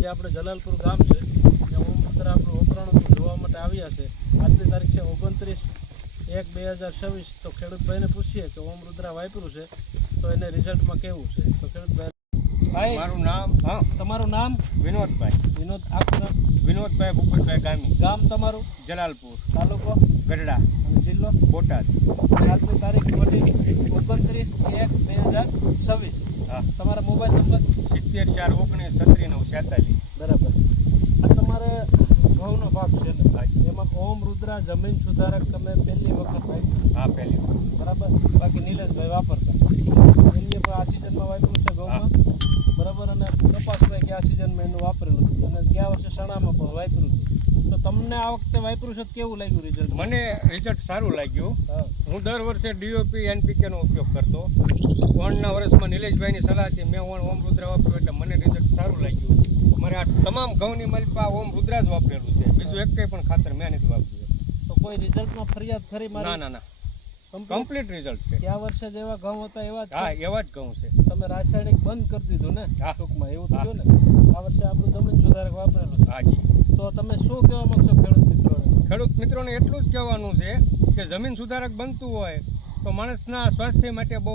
આજે આપણે જલાલપુર ગામ છે ત્યાં ઓમ રુદ્રા આપણું વપરાણું જોવા માટે આવ્યા છે. આજની તારીખ છે 29/1/2026. તો ખેડૂતભાઈને પૂછીએ કે ઓમ રુદ્રા વાપર્યું છે તો એને રિઝલ્ટમાં કેવું છે. તો ખેડૂતભાઈ, મારું નામ તમારું નામ? વિનોદભાઈ. વિનોદ, આખું નામ? વિનોદભાઈ ભૂપતભાઈ ગામી. ગામ તમારું? જલાલપુર. તાલુકો? ગઢડા. અને જિલ્લો? બોટાદ. આજની તારીખ 29/1/2026. હા. તમારા મોબાઈલ નંબર? 74 19 36 9 47. બરાબર. આ તમારે ઘઉંનો ભાગ છે ને, એમાં ઓમ રુદ્રા જમીન સુધારક તમે પહેલી વખત વાપર્યું? હા, પહેલી વાર. બરાબર. બાકી નિલેશભાઈ વાપરતા એમને પણ આ સિઝનમાં વાપર્યું છે ઘઉંમાં, બરાબર. અને કપાસભાઈ ગયા સિઝનમાં એનું વાપરેલું હતું અને ગયા વર્ષે ચણામાં પણ વાપર્યું હતું. તો તમને આ વખતે વાપર્યું છે તો કેવું લાગ્યું રિઝલ્ટ? મને રિઝલ્ટ સારું લાગ્યું. હા. હું દર વર્ષે ડીઓપી એનપીકેનો ઉપયોગ કરતો. ઓણના વર્ષમાં નિલેશભાઈની સલાહથી મેં ઓમ રુદ્રા વાપર્યું એટલે મને રિઝલ્ટ સારું લાગ્યું. મારે આ તમામ ઘઉંની મલપા ઓમ રુદ્રા જ વાપરેલું છે, બીજું એક કંઈ પણ ખાતર મેં નથી વાપર્યું. તો કોઈ રિઝલ્ટમાં ફરિયાદ ખરી મારી? ના, કમ્પ્લીટ રિઝલ્ટ છે. ગયા વર્ષે જેવા ઘઉં હતા એવા જ? હા, એવા જ ઘઉં છે. તમે રાસાયણિક બંધ કરી દીધું ને? હા. ટૂંકમાં એવું થયું ને. આ વર્ષે આપણું જમીન સુધારક વાપરેલું છે. હાજી. તો તમે શું કહેવા માંગશો ખેડૂત મિત્રોને? ખેડૂત મિત્રોને એટલું જ કહેવાનું છે કે જમીન સુધારક બનતું હોય તો માણસના સ્વાસ્થ્ય માટે બહુ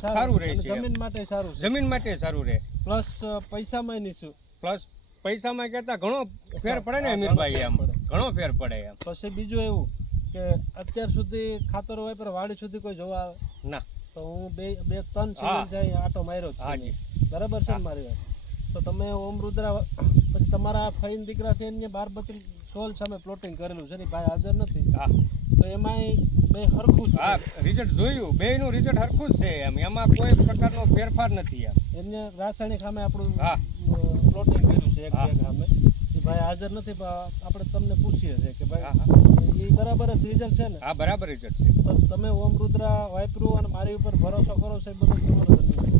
સારું રહે છે. જમીન માટે સારું છે. જમીન માટે સારું રહે. પ્લસ પૈસામાં નહીં શું? પ્લસ પૈસામાં કહેતા ઘણો ફેર પડે ને અમીરભાઈ, એમ ઘણો ફેર પડે એમ. પછી બીજું એવું કે અત્યાર સુધી ખાતરો વાપરે વાડી સુધી કોઈ જોવા આવે ના? તો હું બે ત્રણ સીઝન જાય આટો માર્યો જ હાજી. છું. બરાબર છે ને મારી વાત? તો તમે ઓમ રુદ્રા પછી તમારા ફઈન દીકરા છે એને 12-32 સોલ સામે પ્લોટિંગ કરેલું છે ને, ભાઈ હાજર નથી. હા. તો એમાંય બે હરખું જ છે. હા, રિઝલ્ટ જોયું, બેયનું રિઝલ્ટ હરખું જ છે એમ, એમાં કોઈ પ્રકારનો ફેરફાર નથી એમ. એમને રાસાયણિક સામે આપણું હા. પ્લોટિંગ કર્યું છે એક હા. બેગ સામે. એ ભાઈ હાજર નથી પણ આપણે તમને પૂછીએ છીએ કે હા, ભાઈ એ બરાબર જ રિઝલ્ટ છે ને? હા, બરાબર રિઝલ્ટ છે. તો તમે ઓમ રુદ્રા વાપર્યું અને મારી ઉપર ભરોસો કરો છો એ બધું તમારો ધન્યવાદ.